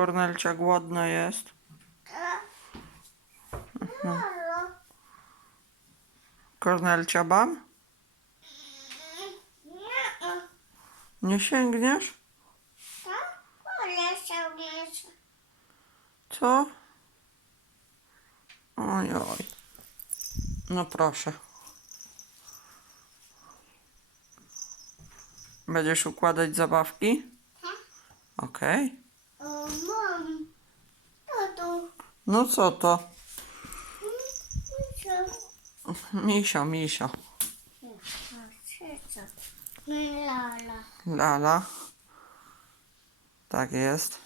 Kornelcia głodna jest. Halo. Kornelcia bam? Nie, Nie sięgniesz? Co? Oj, oj. No proszę. Będziesz układać zabawki? Tak. Okej. O, mam. Tato. No co to? Co? Misio, misio. Co? Lala. Lala. Tak jest.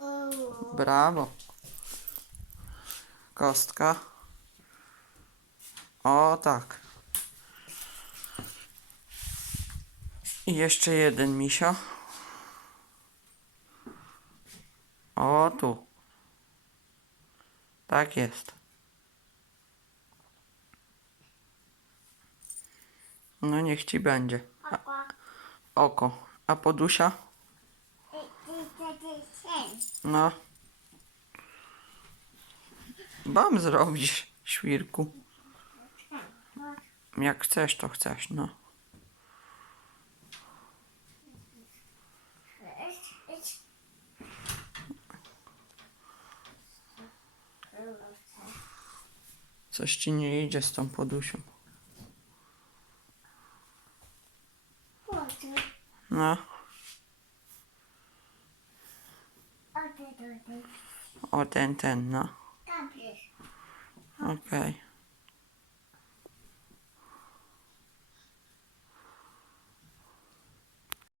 O, Brawo. Kostka. O tak. I jeszcze jeden misio. O tu. Tak jest. No niech ci będzie. A, oko. A podusia? No. Bam zrobisz, świrku. Jak chcesz, to chcesz, no. Coś ci nie idzie z tą podusią. No, O, ten, ten, no. Okej.